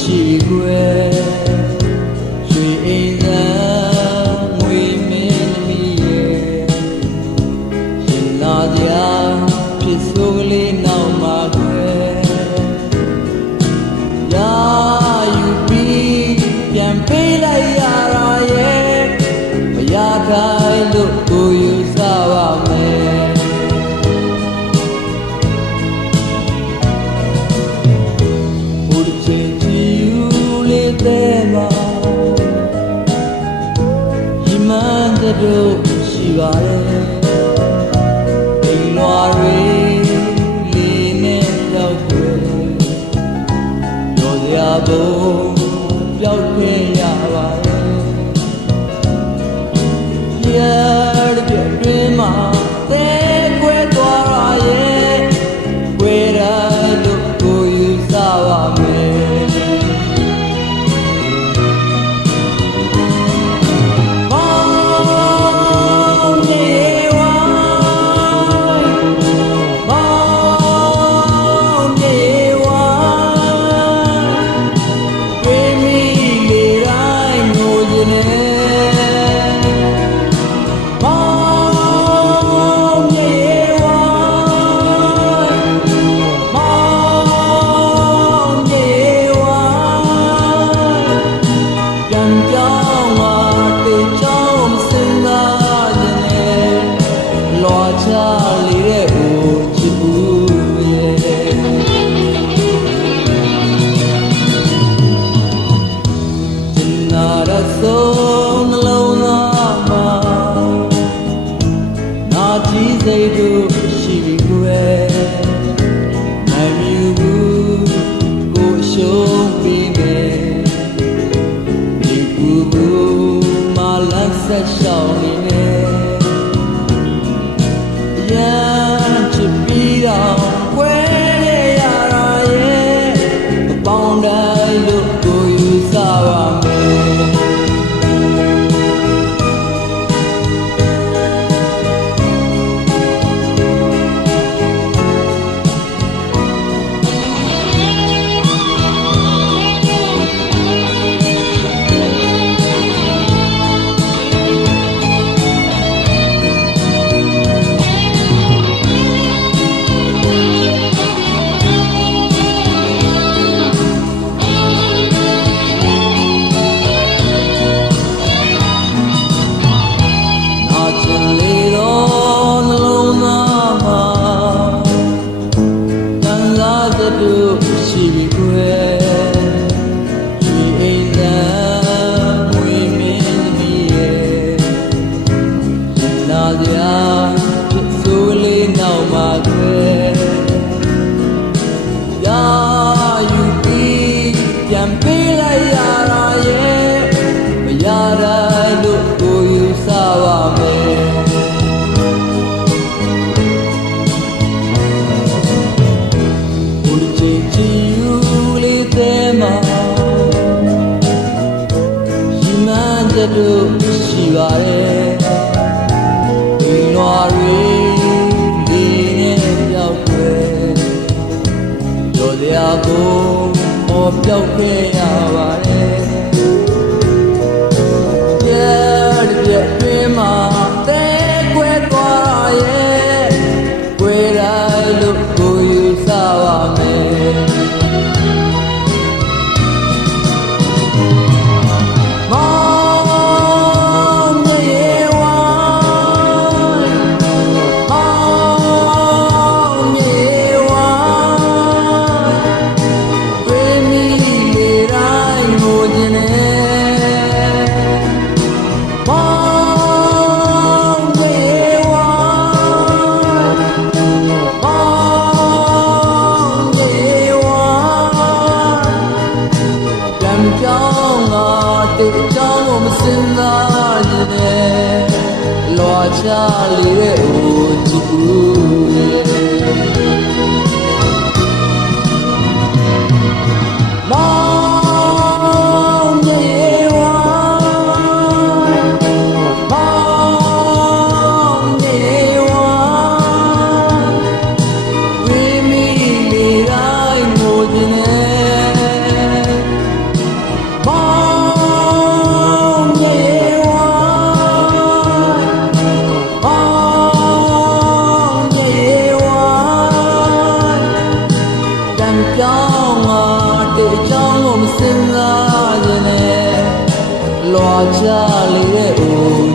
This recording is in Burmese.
ရှိခွဲရွှေအိမ်သာငွေမင်းသမီးရဲ့ရှင်လာကြဖြစ်ဆိုကလေးနောက်မှာခွဲရာယူပြီးပြန်ပေးလိုက်ရတာရဲ့မရခိုင်လို့ကိုယူစားပါမယ်တို့ရှိပါတယ်အိမ်လွာတွေလေးနဲ့တော့ွယ်ရောစရာဘုံပြောက်ခဲ့ရပါတယ်ရတဲ့ပြင်းမှာတဲကွဲသွားရရဲ့ကွဲရလို့ကိုယူစားပါမယ်စိတ်တို့ရှိပြီးကွယ်မမြူဘူးကိုရှုံးပြီးမယ်ဒီကူဘူးမလန်းဆက်ရှောင်းနေနဲ့ရမ်းချစ်ပြီးတော့ကွယ်ရတာရဲ့အပေါင်းတိုင်းလို့ကိုယူစားပါမယ်တို့ရှိပြီးခွဲရွှေအိမ်သာငွေမင်းသမီးရဲ့လာကြဖြစ်ဆိုလေးနောက်မှာခွဲရာယူပြီးပြန်ပေးလိုက်ရတာရဲ့မရတာလို့ကိုယူစားပါမယ်တို့ရှိပါတယ်ဒီလွာတွေလေးနဲ့ပြောက်ွယ်ရောစရာကိုဟောပြောက်ခဲ့ရပါတယ်ကြတဲ့ပြင်းမှာတဲကွဲသွားရဲ့ကွဲတယ်လို့ကိုယူစားပါမယ်င တေချောင်းကိုမစင်စားနေနဲ့လွာချလေတဲ့ဦးချစ်ဦးမောင်မြေဝါမောင်မြေဝါဝေမီလေတိုင်းငိုခြင်းနဲ့မောင်မြေဝါမောင်မြေဝါတန်ကြောင်းမှာတေချောင်းကိုမစင်စားခြင်းနဲ့လွာချလေတဲ့ဦး